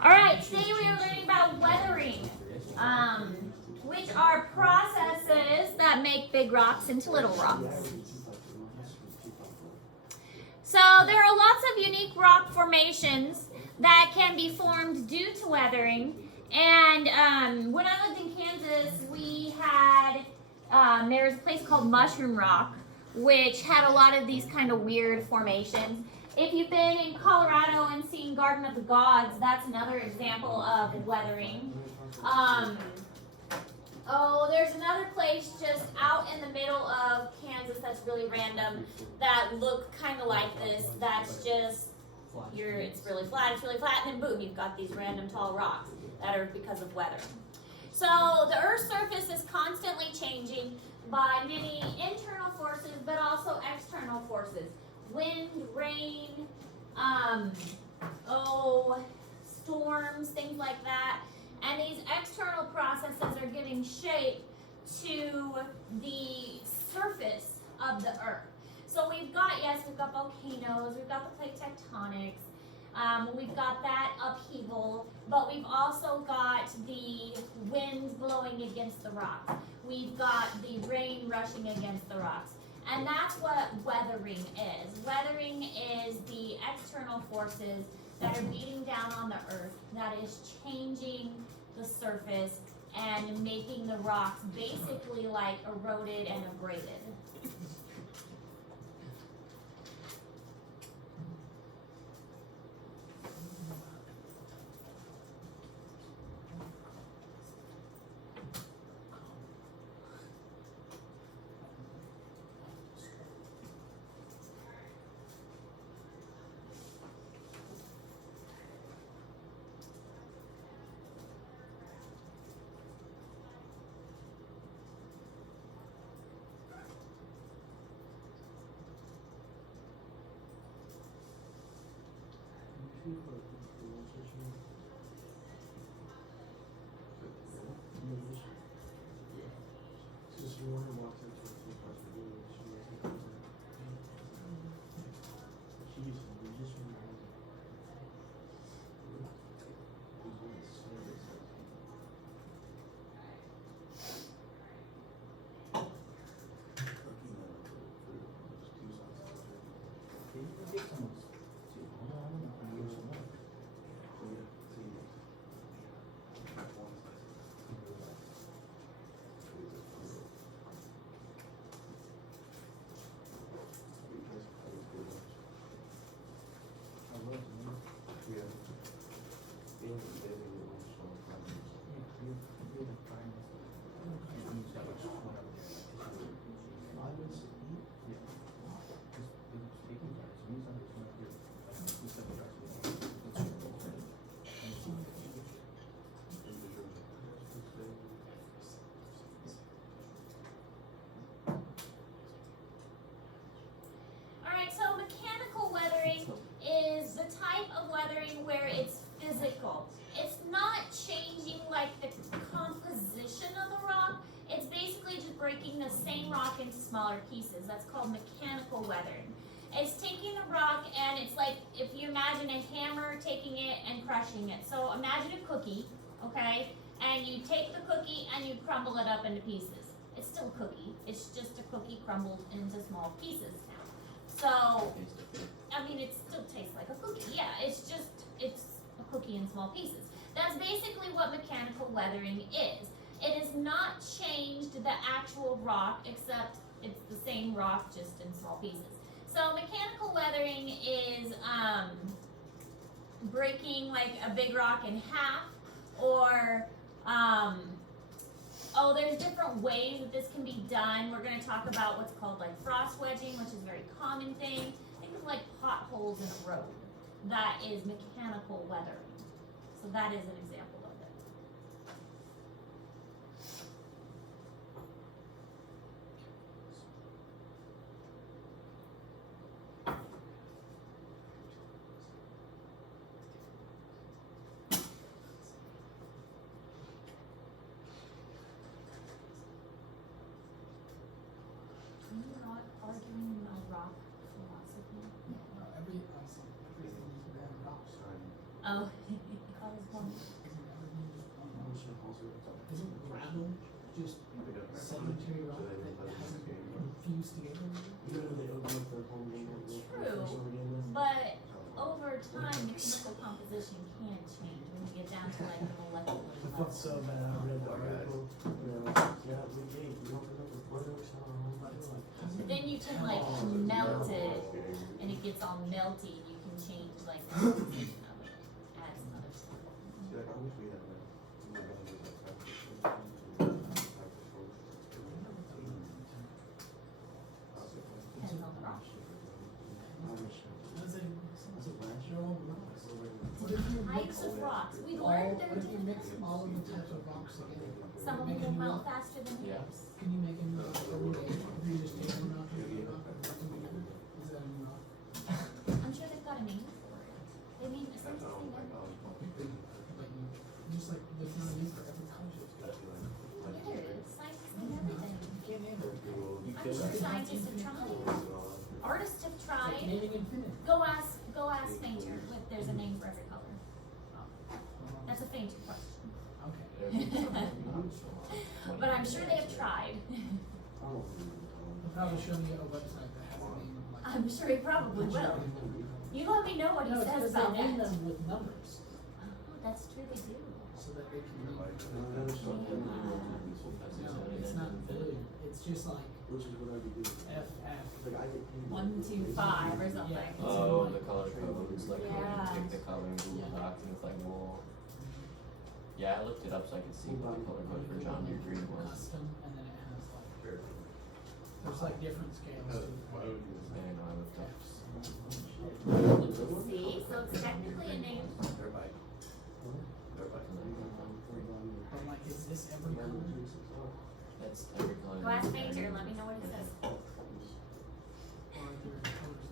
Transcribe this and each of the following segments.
All right, today we are learning about weathering, which are processes that make big rocks into little rocks. So there are lots of unique rock formations that can be formed due to weathering. And when I lived in Kansas, we had there was a place called Mushroom Rock, which had a lot of these kind of weird formations. If you've been in Colorado and seen Garden of the Gods, that's another example of weathering. There's another place just out in the middle of Kansas that's really random that look kind of like this. That's just, it's really flat, and then boom, you've got these random tall rocks that are because of weathering. So the Earth's surface is constantly changing by many internal forces, but also external forces. Wind, rain, storms, things like that. And these external processes are giving shape to the surface of the Earth. So we've got volcanoes, we've got the plate tectonics, we've got that upheaval, but we've also got the winds blowing against the rocks. We've got the rain rushing against the rocks. And that's what weathering is. Weathering is the external forces that are beating down on the Earth, that is changing the surface and making the rocks basically like eroded and abraded. So mechanical weathering is the type of weathering where it's physical. It's not changing like the composition of the rock. It's basically just breaking the same rock into smaller pieces. That's called mechanical weathering. It's taking the rock and it's like if you imagine a hammer taking it and crushing it. So imagine a cookie, okay? And you take the cookie and you crumble it up into pieces. It's still a cookie. It's just a cookie crumbled into small pieces now. So, I mean, it still tastes like a cookie. Yeah, it's a cookie in small pieces. That's basically what mechanical weathering is. It has not changed the actual rock, except it's the same rock, just in small pieces. So mechanical weathering is breaking like a big rock in half, or there's different ways that this can be done. We're going to talk about what's called like frost wedging, which is a very common thing. Think of like potholes in a road. That is mechanical weathering. So that is an example of it. Arguing my rock philosophy. Everything is bad rocks. Oh, he calls Isn't gravel just sedimentary rock that hasn't been fused together? True, but over time, the chemical composition can change when you get down to like the molecular I level. felt so bad. I read the article. Yeah, we gave. You opened up the photo. But then you can like melt it, and it gets all melty, and you can change like the composition of it, add some other stuff. Depends on the rock. Does it, what if you mix Types of rocks, we all, learned there what are if you mix all of the types of rocks together? some of them will melt faster than Yeah. others. Can you make them every day? If you just take one rock and one rock and rock them together? Is that enough? I'm sure they've got a name for it. They mean something like Like, just like, there's not a name for every color. yeah, there is. Scientists name everything. You can't name it. I'm sure scientists have tried. Artists have Like tried. naming infinite. Go ask Fainter if there's a name for every color. That's a Fainter question. Okay. But I'm sure they have tried. They'll probably show me a website that has a name of like. I'm sure he probably will. You let me know what he No, it's says because about they name that. them with numbers, Oh, that's true, they do. so that they can read. No, it's not blue, it's just like Which is what I be doing. FF. Like I get. 1, 2, 5 or something. Yeah. Oh, the color codes, like how Yeah. you pick the color in Google Yeah. Docs and it's like, well, yeah, I looked it up so I could see what the color code for John Deere green was. Custom, and then it has like, there's like different scales too. Yeah, I know, I looked up. See, so it's technically a name. But like, is this every color? That's every color. Go ask Fainter and let me know what he says. Or are there colors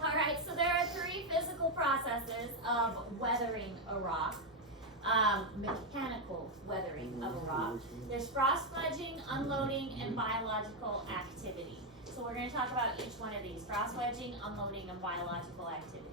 that are? Alright, so there are 3 physical processes of weathering a rock. Mechanical weathering of a rock. There's frost wedging, unloading, and biological activity. So we're going to talk about each one of these. Frost wedging, unloading, and biological activity.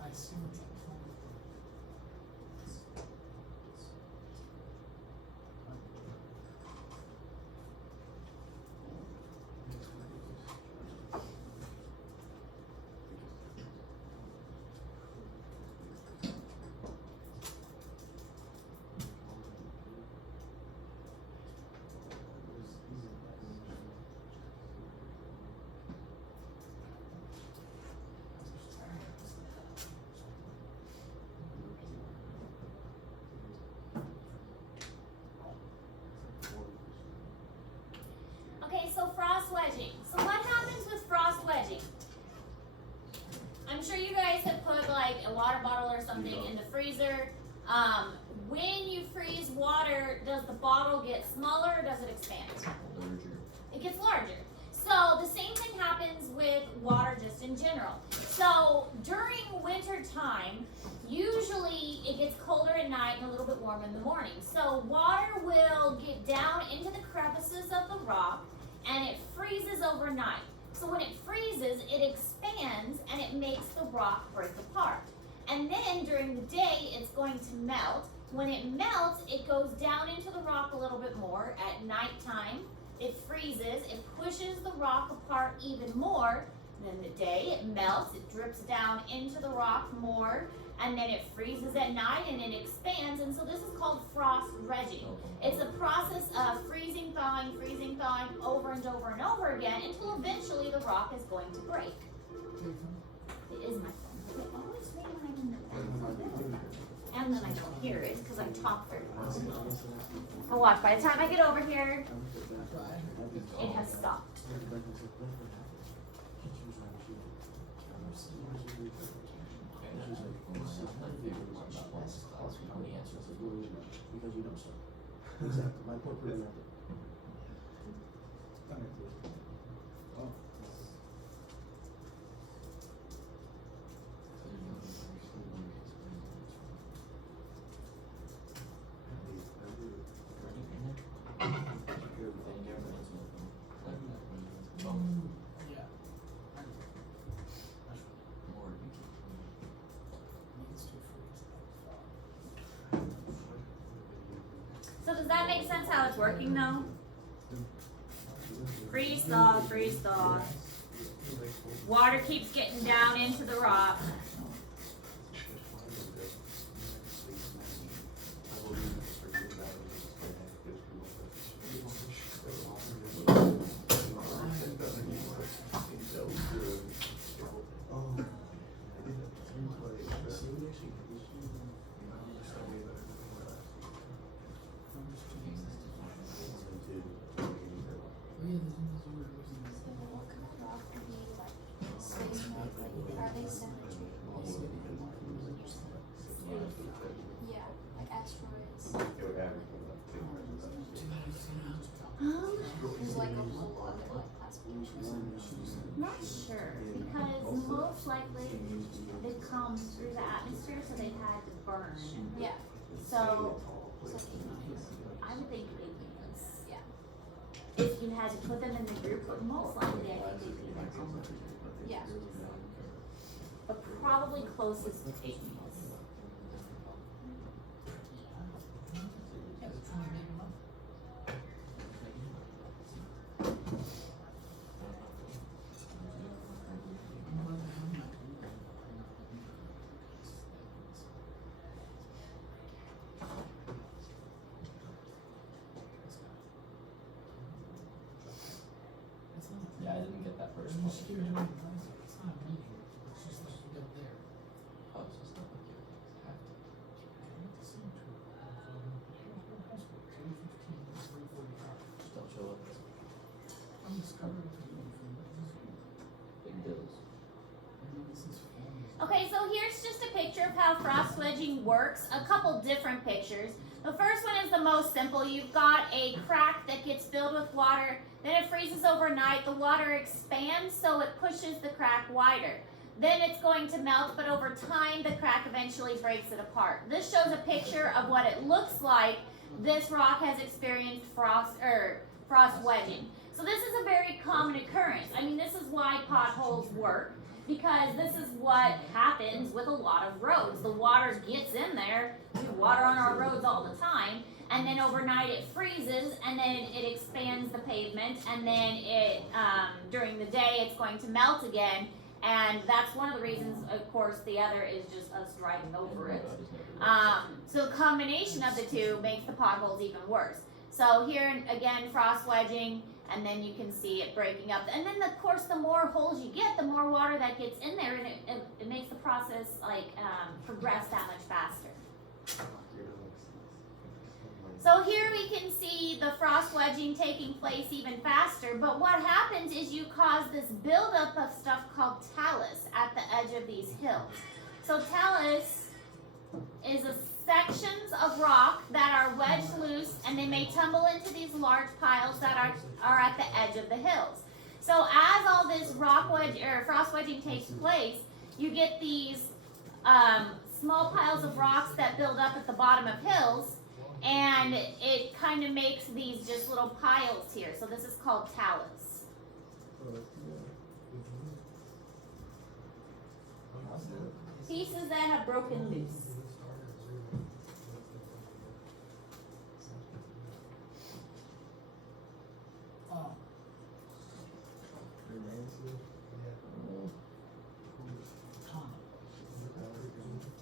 I see what you're Okay, so frost wedging. So what happens with frost wedging? I'm sure you guys have put like a water bottle or something in the freezer. When you freeze water, does the bottle get smaller or does it expand? Larger. It gets larger. So the same thing happens with water just in general. So during winter time, usually it gets colder at night and a little bit warmer in the morning. So water will get down into the crevices of the rock and it freezes overnight. So when it freezes, it expands and it makes the rock break apart. And then during the day, it's going to melt. When it melts, it goes down into the rock a little bit more. At nighttime, it freezes, it pushes the rock apart even more. Then the day, it melts, it drips down into the rock more, and then it freezes at night and it expands. And so this is called frost wedging. It's a process of freezing, thawing, over and over and over again until eventually the rock is going to break. It is my phone. It always ring when I'm in the bathroom. And then I don't hear it because I talk very loud. I'll watch. By the time I get over here, it has stopped. Exactly, my point for example. Oh. Yeah. So does that make sense how it's working now? Freeze thaw, freeze thaw. Water keeps getting down into the rock. Are they separate? Yeah, like asteroids. There's like a whole other like classifications. Not sure, because most likely they come through the atmosphere, so they've had to burn. Yeah. So So I would think aliens. yeah. If you had to put them in the group, but most likely I think they'd be like Yeah. but probably closest to aliens. Yeah, they're trying to make them up. I'm glad they have them. It's not. Yeah, I didn't get that first There's one. mosquitoes right behind it. It's not a meeting. It's just like you up there. Oh, it's just not like you have to. I went to see two. Harrisburg High School, 3:15, 3:45. Just don't show up. I'm discovering it from Big deals. this is family. Okay, so here's just a picture of how frost wedging works. A couple different pictures. The first one is the most simple. You've got a crack that gets filled with water, then it freezes overnight. The water expands, so it pushes the crack wider. Then it's going to melt, but over time, the crack eventually breaks it apart. This shows a picture of what it looks like this rock has experienced frost wedging. So this is a very common occurrence. I mean, this is why potholes work, because this is what happens with a lot of roads. The water gets in there. We have water on our roads all the time, and then overnight it freezes, and then it expands the pavement, and then it during the day it's going to melt again, and that's one of the reasons. Of course, the other is just us driving over it. So the combination of the two makes the potholes even worse. So here again, frost wedging, and then you can see it breaking up. And then, of course, the more holes you get, the more water that gets in there, and it makes the process progress that much faster. So here we can see the frost wedging taking place even faster, but what happens is you cause this buildup of stuff called talus at the edge of these hills. So talus is a sections of rock that are wedged loose, and they may tumble into these large piles that are at the edge of the hills. So as all this frost wedging takes place, you get these small piles of rocks that build up at the bottom of hills, and it kind of makes these just little piles here. So this is called talus. Pieces that have broken loose. Oh, ton.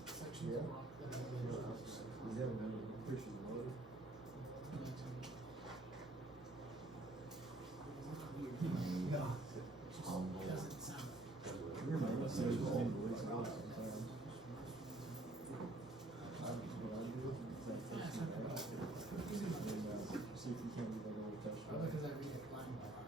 Sections of rock that have been doesn't sound. Probably because I read it blind a lot.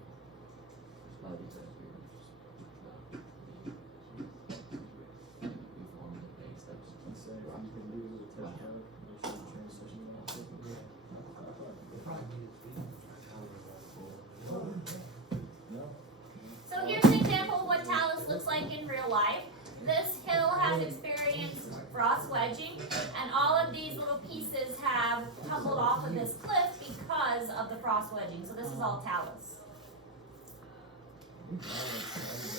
real life. This hill has experienced frost wedging, and all of these little pieces have tumbled off of this cliff because of the frost wedging. So this is all talus.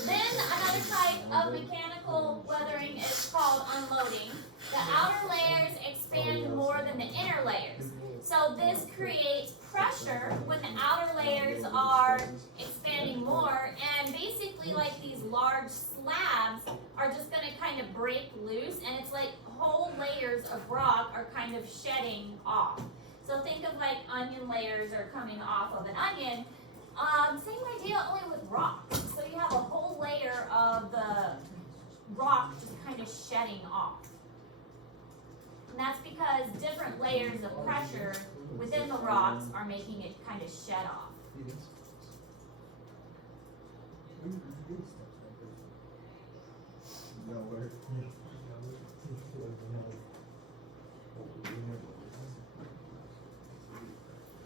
Then another type of mechanical weathering is called unloading. The outer layers expand more than the inner layers. So this creates pressure when the outer layers are expanding more, and basically like these large slabs are just gonna kind of break loose, and it's like whole layers of rock are kind of shedding off. So think of like onion layers are coming off of an onion. Same idea, only with rock. So you have a whole layer of the rock just kind of shedding off. And that's because different layers of pressure within the rocks are making it kind of shed off.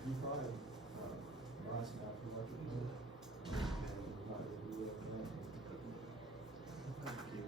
You probably, last night, you like it, and not really do it, Thank you.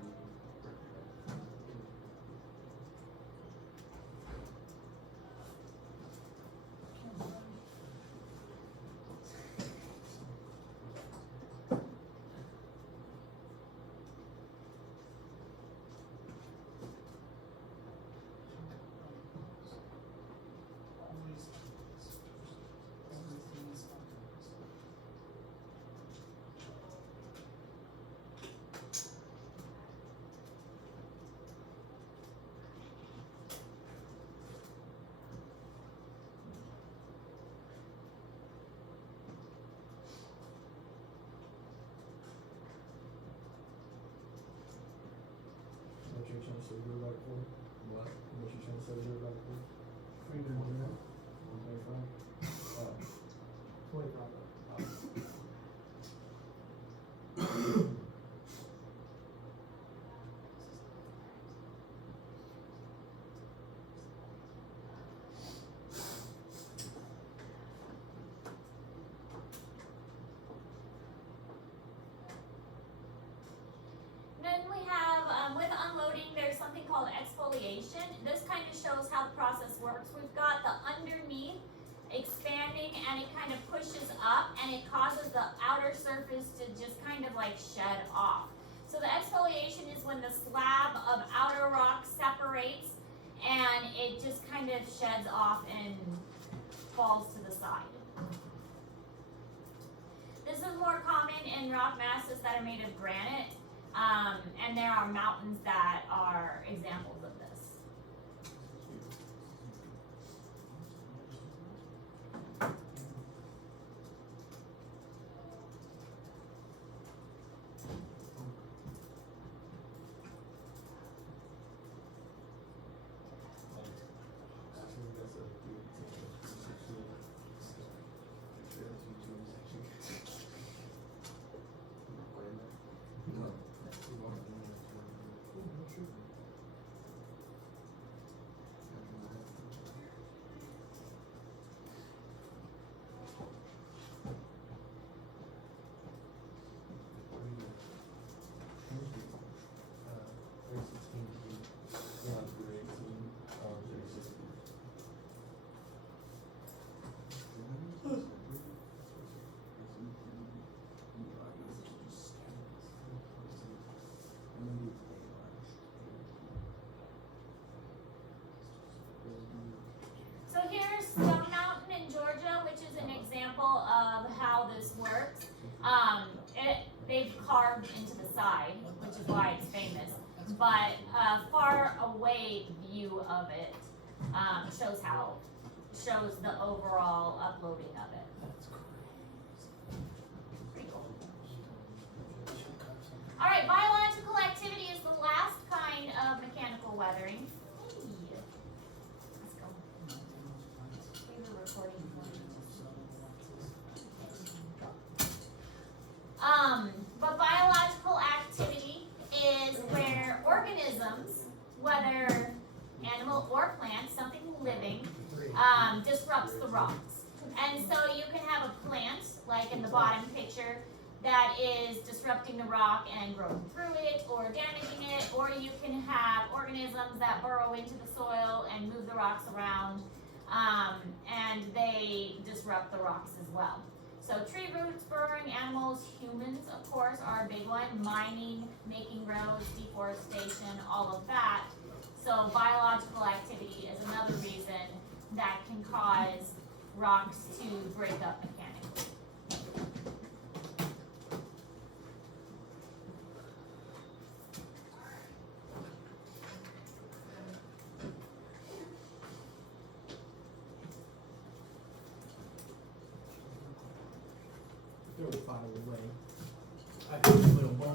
What you trying to say you're like for? What? What you trying to say you're like for? 125? Then we have, with unloading, there's something called exfoliation. This kind of shows how the process works. We've got the underneath expanding, and it kind of pushes up, and it causes the outer surface to just kind of like shed off. So the exfoliation is when the slab of outer rock separates, and it just kind of sheds off and falls to the side. This is more common in rock masses that are made of granite. And there are mountains that are examples of this. So here's Stone Mountain in Georgia, which is an example of how this works. They've carved into the side, which is why it's famous. But a far away view of it shows the overall uploading of it. Pretty cool. All right, biological activity is the last kind of mechanical weathering. Hey, let's go. We were recording. But biological activity is where organisms, whether animal or plant, something living, disrupts the rocks. And so you can have a plant, like in the bottom picture, that is disrupting the rock and growing through it or damaging it, or you can have organisms that burrow into the soil and move the rocks around, and they disrupt the rocks as well. So tree roots, burrowing animals, humans, of course, are a big one. Mining, making roads, deforestation, all of that. So biological activity is another reason that can cause rocks to break up mechanically. Throw the fire away. I heard you, little boy.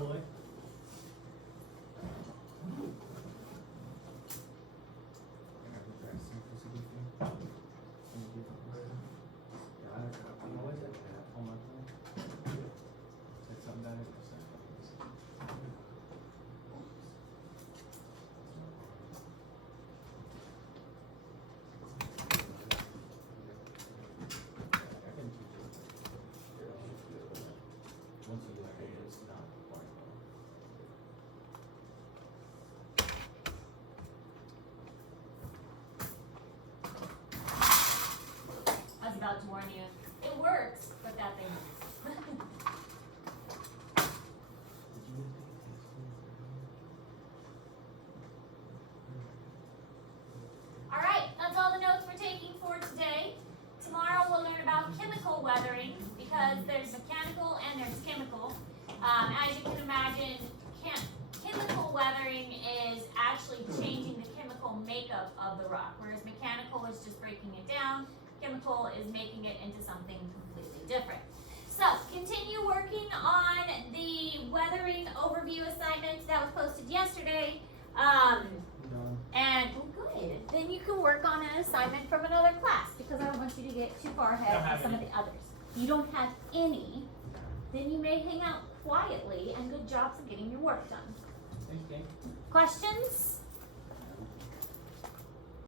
Once you get it, it's not quite well. I was about to warn you. It works, but that thing works. All right, that's all the notes we're taking for today. Tomorrow we'll learn about chemical weathering because there's mechanical and there's chemical. As you can imagine, chemical weathering is actually changing the chemical makeup of the rock, whereas mechanical is just breaking it down. Chemical is making it into something completely different. So continue working on the weathering overview assignment that was posted yesterday. And good. Then you can work on an assignment from another class because I don't want you to get too far ahead Don't have of some of the others. You don't have any, then you may hang out quietly and good jobs of getting your work done. Thanks, gang. Questions?